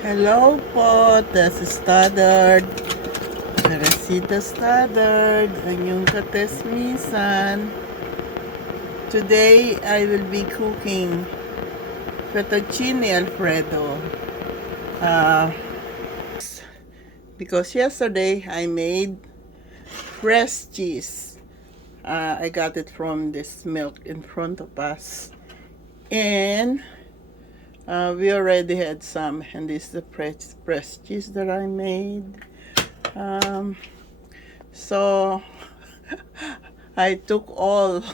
Hello po, this is Stoddard. Teresita Stoddard, ang iyong katesmisan. Today, I will be cooking fettuccine Alfredo. Because yesterday, I made fresh cheese. I got it from this milk in front of us. And we already had some, and this is the fresh cheese that I made. So I took all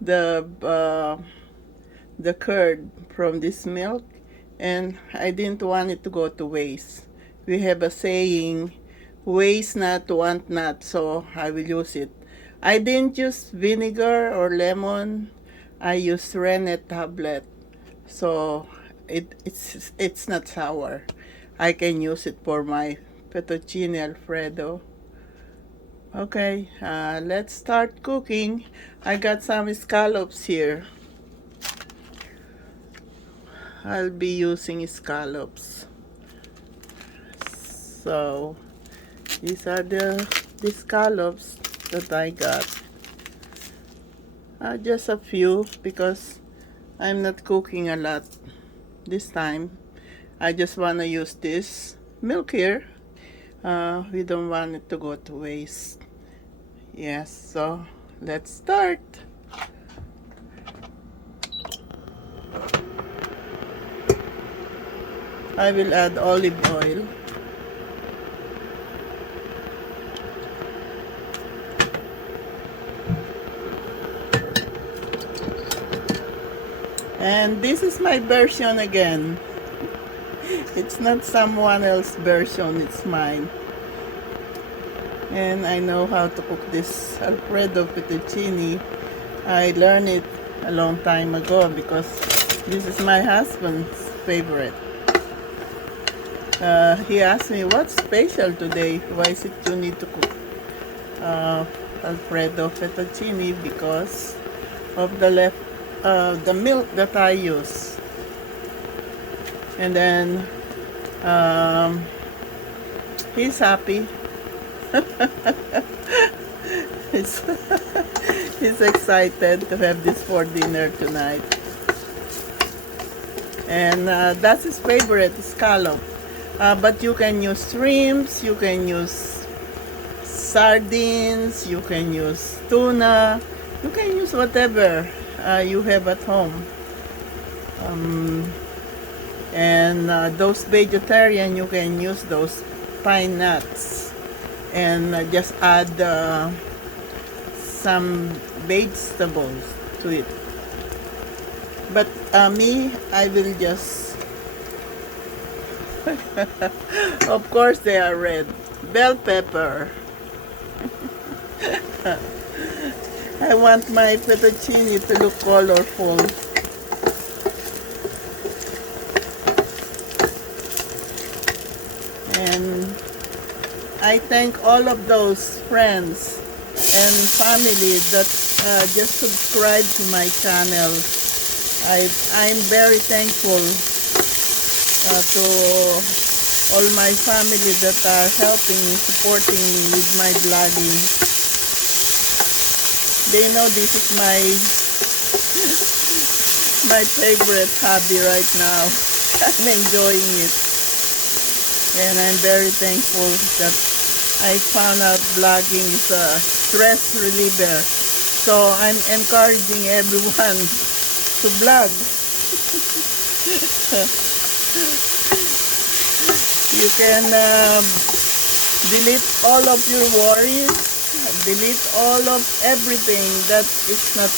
the curd from this milk, and I didn't want it to go to waste. We have a saying, waste not, want not, so I will use it. I didn't use vinegar or lemon. I used rennet tablet, so it's not sour. I can use it for my fettuccine Alfredo. Okay, let's start cooking. I got some scallops here. I'll be using scallops. So these are the scallops that I got. Just a few because I'm not cooking a lot this time. I just want to use this milk here. We don't want it to go to waste. Yes, so let's start. I will add olive oil. And this is my version again. It's not someone else's version, it's mine. And I know how to cook this Alfredo fettuccine. I learned it a long time ago because this is my husband's favorite. He asked me, what's special today? Why is it you need to cook Alfredo fettuccine? Because of the milk that I use. And then he's happy. he's, he's excited to have this for dinner tonight. And that's his favorite, scallop. But you can use shrimps, you can use sardines, you can use tuna, you can use whatever you have at home. And those vegetarian, you can use those pine nuts and just add some vegetables to it. But me, I will just of course they are red. Bell pepper. I want my fettuccine to look colorful. And I thank all of those friends and family that just subscribe to my channel. I'm very thankful to all my family that are helping me, supporting me with my vlogging. They know this is my favorite hobby right now. I'm enjoying it. And I'm very thankful that I found out vlogging is a stress reliever. So I'm encouraging everyone to vlog. You can delete all of your worries, delete all of everything that is not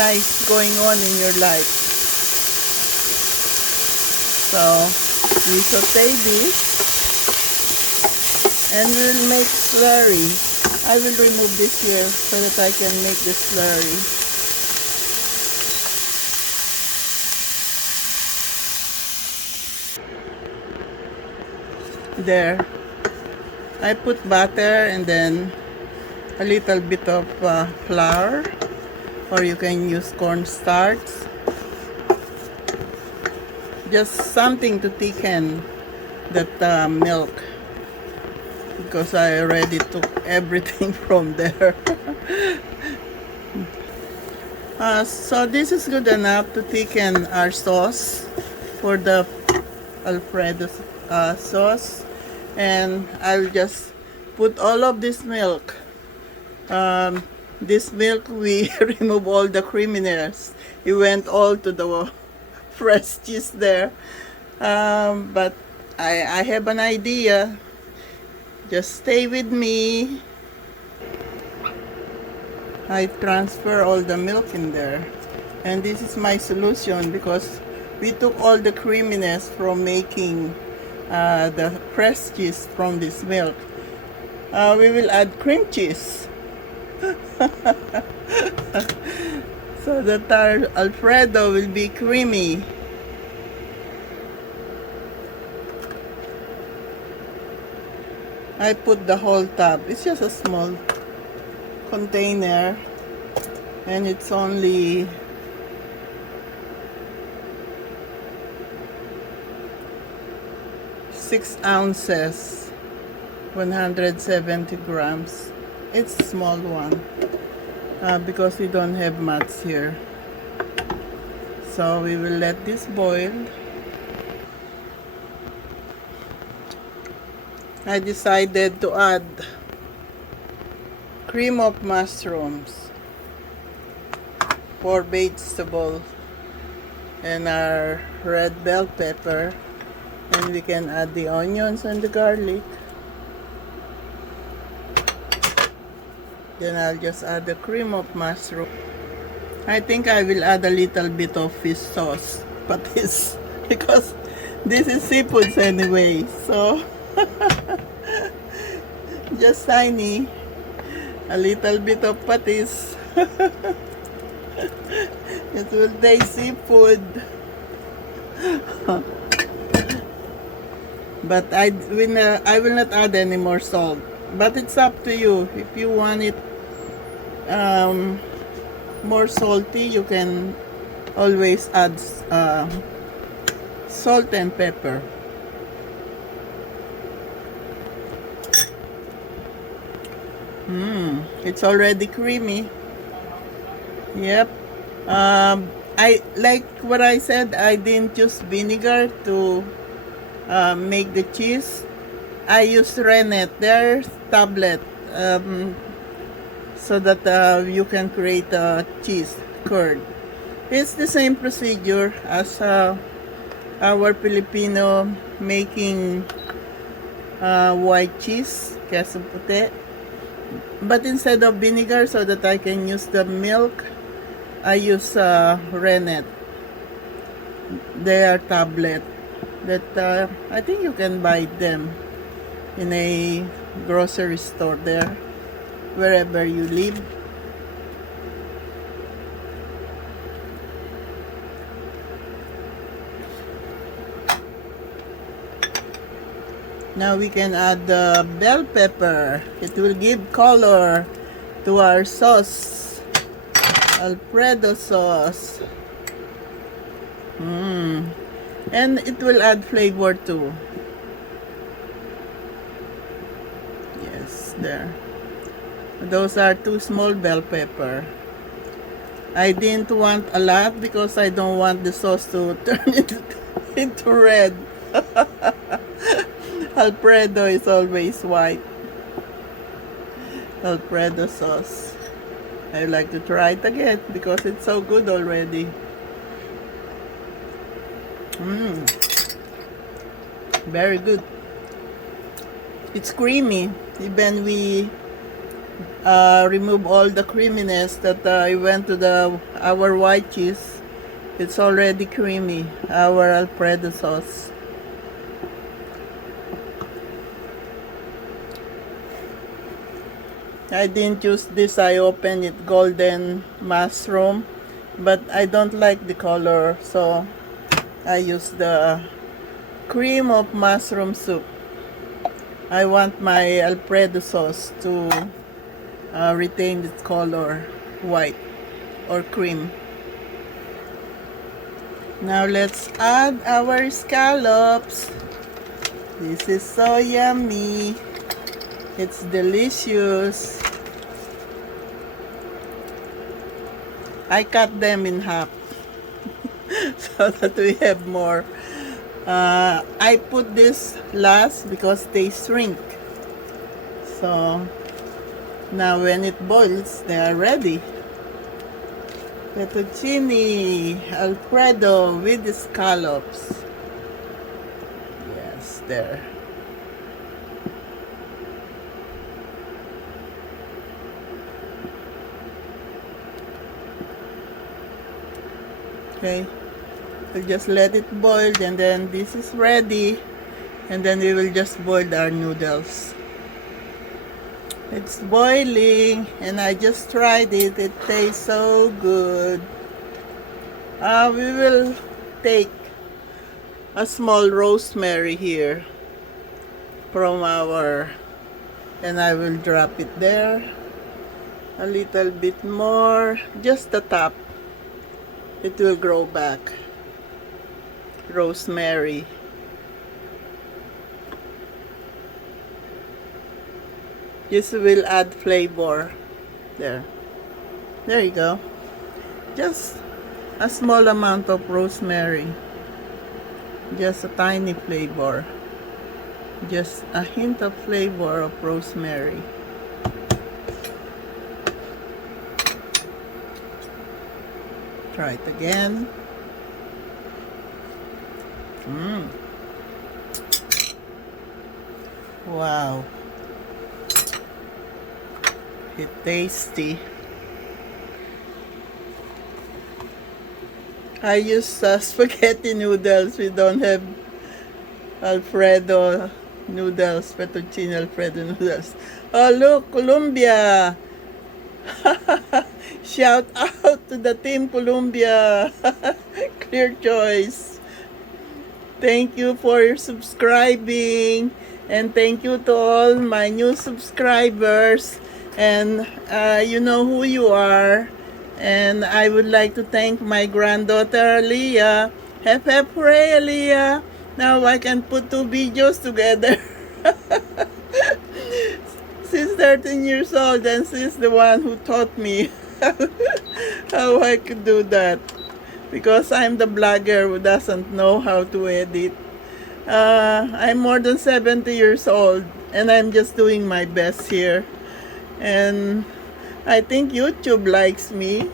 nice going on in your life. So we saute this and we'll make slurry. I will remove this here so that I can make the slurry. There, I put butter and then a little bit of flour, or you can use cornstarch. just something to thicken that milk, because I already took everything from there. So this is good enough to thicken our sauce for the Alfredo sauce, and I'll just put all of this milk. This milk, we remove all the creaminess. It went all to the fresh cheese there. But I have an idea. Just stay with me. I transfer all the milk in there. And this is my solution, because we took all the creaminess from making the fresh cheese from this milk. We will add cream cheese. So that our Alfredo will be creamy. I put the whole tub. It's just a small container, and it's only 6 ounces, 170 grams. It's a small one, because we don't have mats here. So we will let this boil. I decided to add cream of mushrooms, 4 vegetables, and our red bell pepper, and we can add the onions and the garlic. Then I'll just add the cream of mushroom. I think I will add a little bit of fish sauce, patis, because this is seafoods anyway, so just tiny, a little bit of patis. It will taste seafood. But I will not add any more salt. But it's up to you. If you want it more salty, you can always add salt and pepper. It's already creamy. Yep. I like what I said. I didn't use vinegar to make the cheese. I use rennet, their tablet, so that you can create a cheese curd. It's the same procedure as our Filipino making white cheese, queso puti. But instead of vinegar, so that I can use the milk, I use rennet. They are tablet that I think you can buy them in a grocery store there, wherever you live. Now we can add the bell pepper. It will give color to our sauce, Alfredo sauce. And it will add flavor too. Yes, there. Those are 2 small bell pepper. I didn't want a lot because I don't want the sauce to turn into red. Alfredo is always white. Alfredo sauce. I would like to try it again because it's so good already. Very good. It's creamy. Even we remove all the creaminess that went to our white cheese. It's already creamy, our Alfredo sauce. I didn't use this. I opened it golden mushroom, but I don't like the color, so I use the cream of mushroom soup. I want my Alfredo sauce to retain its color, white or cream. Now let's add our scallops. This is so yummy. It's delicious. I cut them in half so that we have more. I put this last because they shrink. So now when it boils, they are ready. Fettuccine Alfredo with the scallops. Yes, there. Okay, we'll just let it boil, and then this is ready, and then we will just boil our noodles. It's boiling, and I just tried it. It tastes so good. We will take a small rosemary here from our, and I will drop it there. A little bit more, just the top. It will grow back. Rosemary. This will add flavor. There. There you go. Just a small amount of rosemary. Just a tiny flavor. Just a hint of flavor of rosemary. Try it again. Wow. It's tasty. I use spaghetti noodles. We don't have Alfredo noodles, fettuccine Alfredo noodles. Oh look, Colombia! Shout out to the team Colombia! Clear choice. Thank you for subscribing, and thank you to all my new subscribers, and you know who you are. And I would like to thank my granddaughter Leah. Hep hep hooray, Leah! Now I can put two videos together. She's 13 years old, and she's the one who taught me how I could do that. Because I'm the blogger who doesn't know how to edit. I'm more than 70 years old, and I'm just doing my best here. And I think YouTube likes me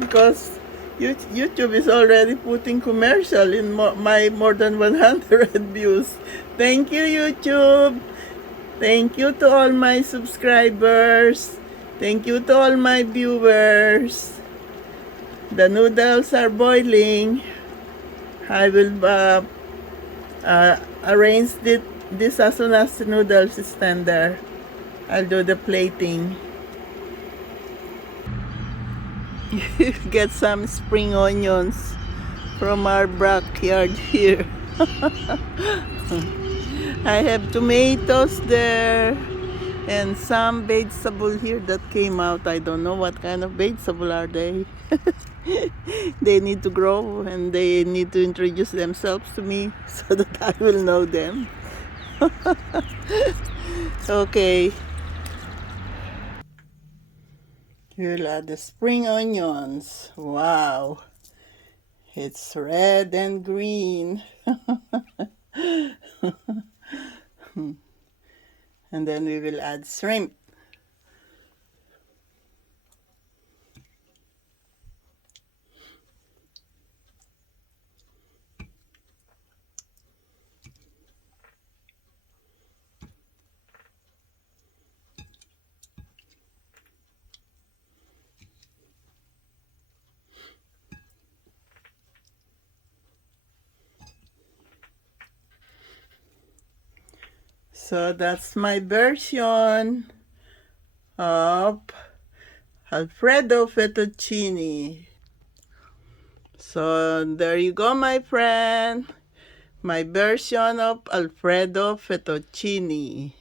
because YouTube is already putting commercial in my more than 100 views. Thank you, YouTube. Thank you to all my subscribers. Thank you to all my viewers. The noodles are boiling. I will arrange this as soon as the noodles is tender. I'll do the plating. Get some spring onions from our backyard here. I have tomatoes there and some vegetable here that came out. I don't know what kind of vegetable are they. They need to grow and they need to introduce themselves to me so that I will know them. Okay. Here are the spring onions. Wow. It's red and green. And then we will add shrimp. So that's my version of Alfredo Fettuccine. So there you go, my friend. My version of Alfredo Fettuccine.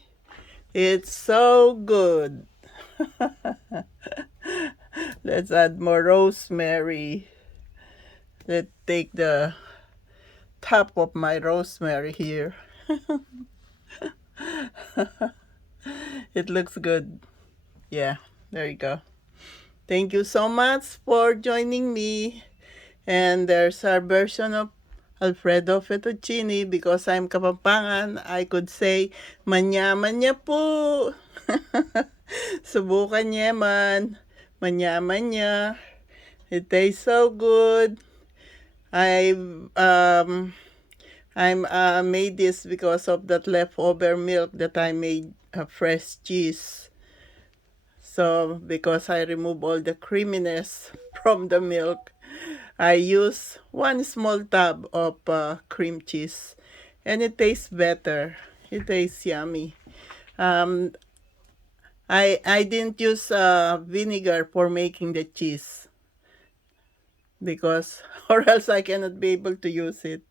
It's so good. Let's add more rosemary. Let's take the top of my rosemary here. It looks good. Yeah, there you go. Thank you so much for joining me. And there's our version of Alfredo Fettuccine. Because I'm Kapampangan, I could say, manya-manya po. Subukan niya man. Manya-manya. It tastes so good. I I'm made this because of that leftover milk that I made fresh cheese. So because I remove all the creaminess from the milk, I use one small tub of cream cheese, and it tastes better. It tastes yummy. Um, I didn't use vinegar for making the cheese because or else I cannot be able to use it.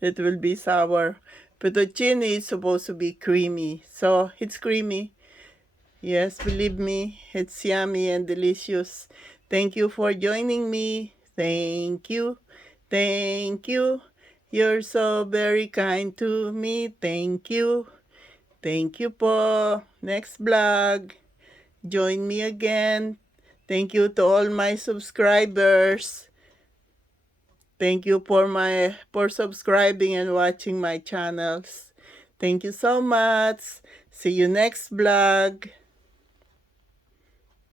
It will be sour. Fettuccine is supposed to be creamy, so it's creamy. Yes, believe me, it's yummy and delicious. Thank you for joining me. Thank you. Thank you. You're so very kind to me. Thank you. Thank you po. Next vlog. Join me again. Thank you to all my subscribers. Thank you for subscribing and watching my channels. Thank you so much. See you next vlog.